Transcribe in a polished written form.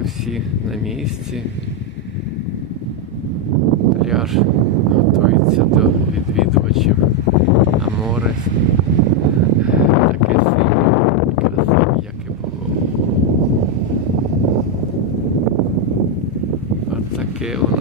Шезлонги всі на місці. Пляж готується до відвідувачів. А море таке синє і красиве, як і було. От таке у